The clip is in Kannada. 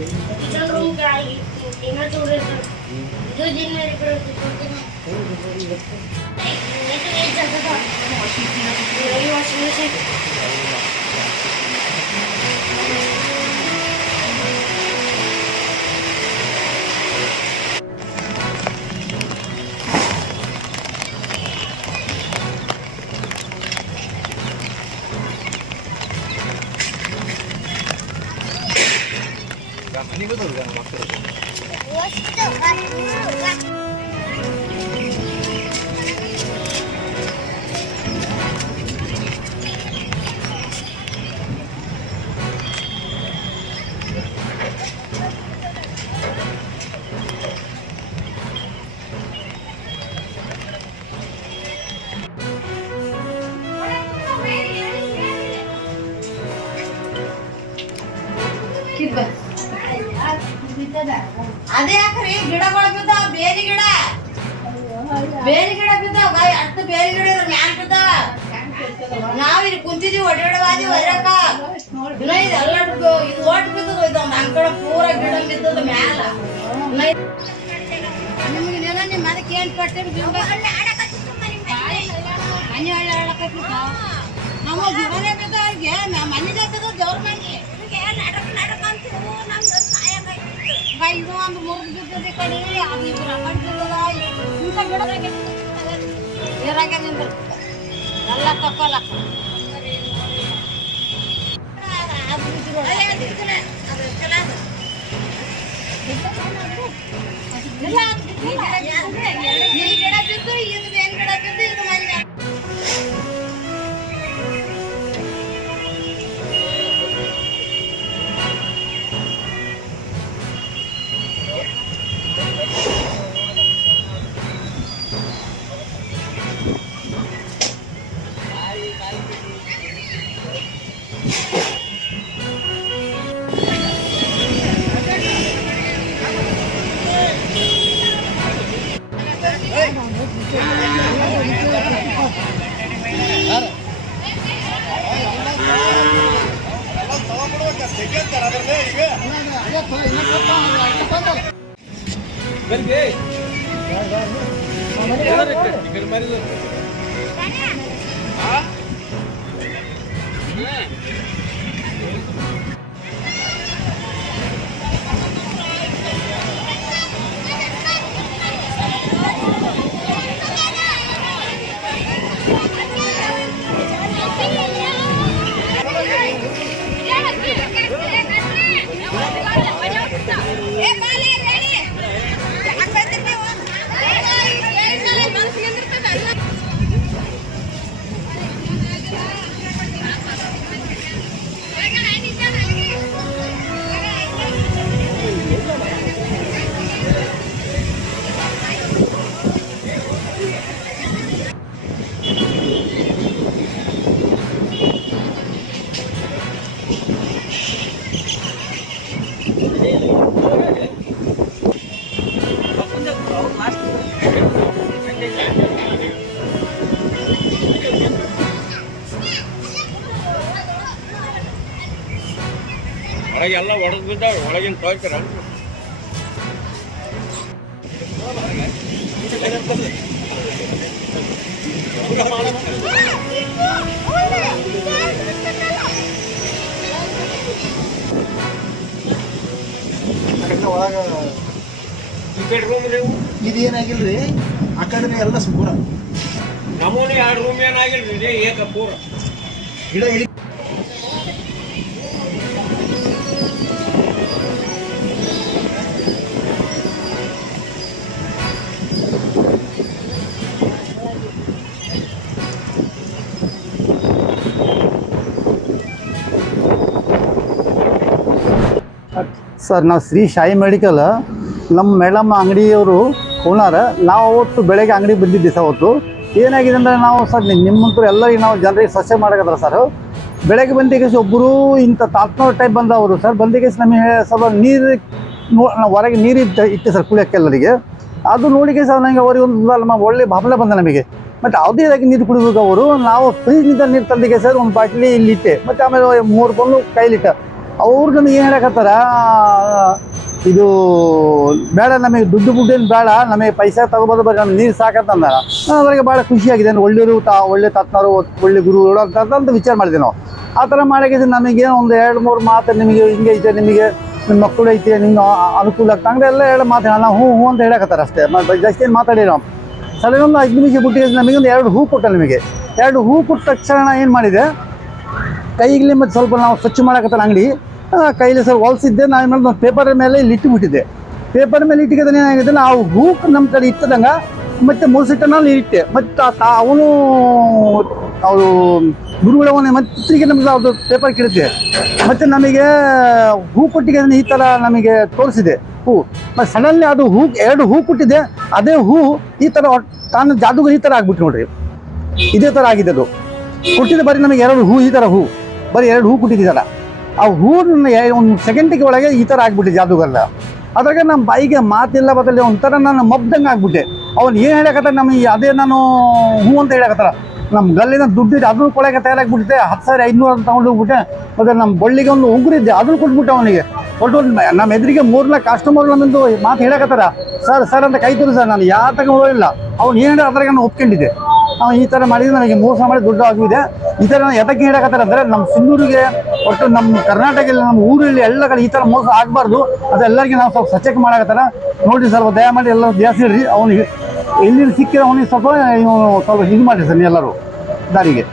किचन रूम का डिनर टेबल जो दिन मेरे पर ये तो एक जगह था वॉशिंग मशीन मनी बदल का मागचं ಅದೇ ಯಾಕ್ರಿ ಗಿಡಗಳು ಬಿದ್ದಾವ ಬೇಲಿ ಗಿಡ ಬಿದ್ದಾವ ಅಷ್ಟು ಬೇಲಿ ಗಿಡ ಮ್ಯಾಲ ಬಿದ್ದಾವ ನಾವ್ ಇಲ್ಲಿ ಕುಂತಿದೀವಿ ಒಡಾಡವಾದಿ ಹೊರಕ ಇನ್ನ ಇದೆಲ್ಲ ಇದು ಓಟ್ ಬಿದ್ದದ ಇದು ನಮ್ ಕಡೆ ಪೂರ ಗಿಡ ಬಿದ್ದದ ಮ್ಯಾಲ ನಿಮ್ಗೆ ನಿಮ್ಮ ಅದಕ್ಕೆ ಏನ್ ಕೊಟ್ಟಿರಿ ಮನೆ ಆಡಕತ್ತಿತ್ತ ನಮ್ಮ ಜೀವನೇ ಬಿದ್ದವ್ರಿಗೆ ಮನೆ ಜೊತೆ ದೇವ್ರ ಮನೆ ಇದು ಒಂದು ಮುರಿದು ಬಿದ್ದದೆ ಕಡೆ ಅದು ಇವ್ರು ಅಕಡಿದ್ದದ ಇಂಥ ಗಿಡದಾಗ ಇರಾಗ ಎಲ್ಲ ತಪ್ಪಲ್ಲ ಈ ಗಿಡ ಬಿದ್ದು ಇದು ಬೇನ್ ಗಿಡ ಬಿದ್ದು ಇದು ಮನೆ ಹೊರಗೆಲ್ಲ ಒಡೆದು ಬಿದ್ದಾವೆ ಒಳಗಿನ ತೋರ್ತಾರ ಒಳಗ ಈ ಕಡೆ ರೂಮ್ ರೀ ಇದೇನಾಗಿಲ್ರಿ ಆ ಕಡೆ ಎಲ್ಲ ಪೂರ ನಮೂನಿ 2 ರೂಮ್ ಏನಾಗಿಲ್ರಿ ಏಕ ಪೂರ ಗಿಡ ಸರ್ ನಾವು ಶ್ರೀ ಸಾಯಿ ಮೆಡಿಕಲ್ ನಮ್ಮ ಮೇಡಮ್ ಅಂಗಡಿಯವರು ಓನರ್ ನಾವು ಅವತ್ತು ಬೆಳಗ್ಗೆ ಅಂಗಡಿ ಬಂದಿದ್ದೆ ಸರ್ ಅವತ್ತು ಏನಾಗಿದೆ ಅಂದರೆ ನಾವು ಸರ್ ನಿಮ್ಮಂತೂ ಎಲ್ಲರಿಗೆ ನಾವು ಜನರಿಗೆ ಸ್ವಚ್ಛ ಮಾಡೋಕ್ಕಲ್ಲ ಸರ್ ಬೆಳಗ್ಗೆ ಬಂದಿಗೆ ಒಬ್ಬರು ಇಂಥ ತಾತ್ನೂರು ಟೈಪ್ ಬಂದವರು ಸರ್ ಬಂದಿಗೆ ನಮಗೆ ಸ್ವಲ್ಪ ನೀರು ಹೊರಗೆ ನೀರು ಇತ್ತು ಸರ್ ಕುಡಿಯೋಕ್ಕೆ ಎಲ್ಲರಿಗೆ ಅದು ನೋಡಿಕೆ ಸರ್ ನನಗೆ ಅವರಿಗೆ ಒಂದು ಒಳ್ಳೆ ಭಾವನೆ ಬಂದ ನಮಗೆ ಮತ್ತು ಯಾವುದೇ ಇದಾಗಿ ನೀರು ಕುಡಿಬೇಕು ಅವರು ನಾವು ಫ್ರಿಜ್ನಿಂದ ನೀರು ತಂದಿಗೆ ಸರ್ ಒಂದು ಬಾಟ್ಲಿ ಇಲ್ಲಿ ಇಟ್ಟೆ ಮತ್ತು ಆಮೇಲೆ 3 ಕೊಂಡು ಕೈಲಿಟ್ಟೆ ಅವ್ರು ನಮಗೆ ಏನು ಹೇಳಕತ್ತಾರ, ಇದು ಬೇಡ, ನಮಗೆ ದುಡ್ಡು ಏನು ಬೇಡ, ನಮಗೆ ಪೈಸೆ ತಗೋಬೋದು, ಬರೀ ನಮ್ಗೆ ನೀರು ಸಾಕಂತಂದಾರ. ಅದ್ರಾಗೆ ಭಾಳ ಖುಷಿಯಾಗಿದೆ. ಒಳ್ಳೆಯವರು ಒಳ್ಳೆ ತತ್ನಾರು, ಒಳ್ಳೆ ಗುರುಗಳು ಅಂತ ವಿಚಾರ ಮಾಡಿದೆ ನಾವು. ಆ ಥರ ಮಾಡಿದ್ರೆ ನಮಗೆ ಒಂದು 2-3 ಮಾತು ನಿಮಗೆ ಹಿಂಗೆ ಐತೆ, ನಿಮಗೆ ನಿಮ್ಮ ಮಕ್ಕಳು ಐತೆ, ನಿಮ್ಗೆ ಅನುಕೂಲ ಆಗ್ತಾ ಹಂಗೆ ಎಲ್ಲ ಹೇಳಿ ಮಾತಾಡ ನಾವು ಹ್ಞೂ ಅಂತ ಹೇಳಕತ್ತಾರೆ ಅಷ್ಟೇ. ಜಾಸ್ತಿ ಏನು ಮಾತಾಡಿ ನಾವು ಸಡನ್ ಒಂದು 5 ನಿಮಿಷ ಬಿಟ್ಟು ನಮಗೊಂದು 2 ಹೂ ಕೊಟ್ಟ. ನಿಮಗೆ 2 ಹೂ ಕೊಟ್ಟ ತಕ್ಷಣ ಏನು ಮಾಡಿದೆ, ಕೈಗೆ ಮತ್ತು ಸ್ವಲ್ಪ ನಾವು ಸ್ವಚ್ಛ ಮಾಡಕತ್ತಾರ ಅಂಗಡಿ, ಕೈಲಿ ಸ್ವಲ್ಪ ಹೊಲ್ಸಿದ್ದೆ. ನಾನು ಏನು ಮಾಡಿದೆ, ಪೇಪರ್ ಮೇಲೆ ಇಲ್ಲಿ ಇಟ್ಟುಬಿಟ್ಟಿದ್ದೆ. ಪೇಪರ್ ಮೇಲೆ ಇಟ್ಟಿಗೆ ಏನಾಗಿದೆ, ಆ ಹೂ ನಮ್ಮ ಕಡೆ ಇತ್ತದಂಗೆ ಮತ್ತು ಮುಳ್ಸಿಟ್ಟನ ಇಟ್ಟೆ. ಮತ್ತು ಅವನು ಅವರು ಗುರುಗಳವನೇ ಮತ್ತು ತಿರುಗಿ ನಮ್ಗೆ ಅದು ಪೇಪರ್ ಕಿಡುತ್ತೆ. ಮತ್ತು ನಮಗೆ ಹೂ ಕೊಟ್ಟಿಗೆ ಈ ಥರ ನಮಗೆ ತೋರಿಸಿದೆ ಹೂ. ಮತ್ತು ಸಡನ್ಲಿ ಅದು ಹೂ 2 ಹೂ ಕೊಟ್ಟಿದ್ದೆ. ಅದೇ ಹೂ ಈ ಥರ ತಾನು ಜಾದೂಗರ್ ಈ ಥರ ಆಗ್ಬಿಟ್ಟು ನೋಡ್ರಿ, ಇದೇ ಥರ ಆಗಿದೆ. ಅದು ಕೊಟ್ಟಿದ್ದೆ ಬರೀ ನಮಗೆ 2 ಹೂ, ಈ ಥರ ಹೂ ಬರೀ 2 ಹೂ ಕೊಟ್ಟಿದ್ದಾರ. ಆ ಹೂರನ್ನ 1 ಸೆಕೆಂಡಿಗೆ ಒಳಗೆ ಈ ಥರ ಆಗ್ಬಿಟ್ಟೆ ಜಾದೂಗಲ್ಲ. ಅದ್ರಾಗ ನಮ್ಮ ಬಾಯಿಗೆ ಮಾತಿಲ್ಲ, ಬದಲಿ ಒಂಥರ ನಾನು ಮಬ್ದಂಗೆ ಆಗ್ಬಿಟ್ಟೆ. ಅವ್ನು ಏನು ಹೇಳಕತ್ತ ನಮಗೆ ಅದೇ ನಾನು ಹೂ ಅಂತ ಹೇಳಕತ್ತಾರ. ನಮ್ಮ ಗಲ್ಲಿನ ದುಡ್ಡಿದೆ ಅದನ್ನು ಕೊಡೋಕೆ ತಯಾರಾಗ್ಬಿಟ್ಟಿದೆ. 10,500 ಅಂತ ತಗೊಂಡು ಹೋಗ್ಬಿಟ್ಟೆ. ಮತ್ತು ನಮ್ಮ ಬಳ್ಳಿಗೆ ಒಂದು ಉಂಗುರಿದ್ದೆ ಅದನ್ನು ಕೊಟ್ಬಿಟ್ಟೆ ಅವನಿಗೆ. ಒಟ್ಟು ನಮ್ಮ ಎದುರಿಗೆ 3-4 ಕಸ್ಟಮರ್ ನಮ್ಮದು ಮಾತು ಹೇಳಕತ್ತಾರ, ಸರ್ ಅಂತ ಕೈ ತೋರಿ ಸರ್. ನಾನು ಯಾವ ತಗೊಂಡಿಲ್ಲ. ಅವ್ನು ಏನು ಹೇಳಿ ಅದ್ರಾಗ ನಾನು ಒಪ್ಕೊಂಡಿದ್ದೆ. ಅವ್ನು ಈ ಥರ ಮಾಡಿದ್ರೆ ನನಗೆ ಮೋಸ ಮಾಡಿ ದುಡ್ಡು ಆಗಿದೆ. ಈ ಥರ ನಾನು ಎದಕ್ಕೆ ಹೇಳಕತ್ತಾರೆ ಅಂದರೆ, ನಮ್ಮ ಸಿಂಧೂರಿಗೆ ಒಟ್ಟು ನಮ್ಮ ಕರ್ನಾಟಕದಲ್ಲಿ ನಮ್ಮ ಊರಲ್ಲಿ ಎಲ್ಲ ಕಡೆ ಈ ಥರ ಮೋಸ ಆಗಬಾರ್ದು. ಅದೆಲ್ಲರಿಗೆ ನಾವು ಸ್ವಲ್ಪ ಸಚೇತ ಮಾಡಕತ್ತಾರ. ನೋಡಿರಿ ಸ್ವಲ್ಪ ದಯಮಾಡಿ ಎಲ್ಲ ಜಾಸ್ತಿ ಇಡ್ರಿ. ಅವನಿಗೆ ಎಲ್ಲಿ ಸಿಕ್ಕಿರೋ ಅವನಿಗೆ ಸ್ವಲ್ಪ ಇದು ಮಾಡಿರಿ ಸರ್ ಎಲ್ಲರೂ ದಾರಿಗೆ.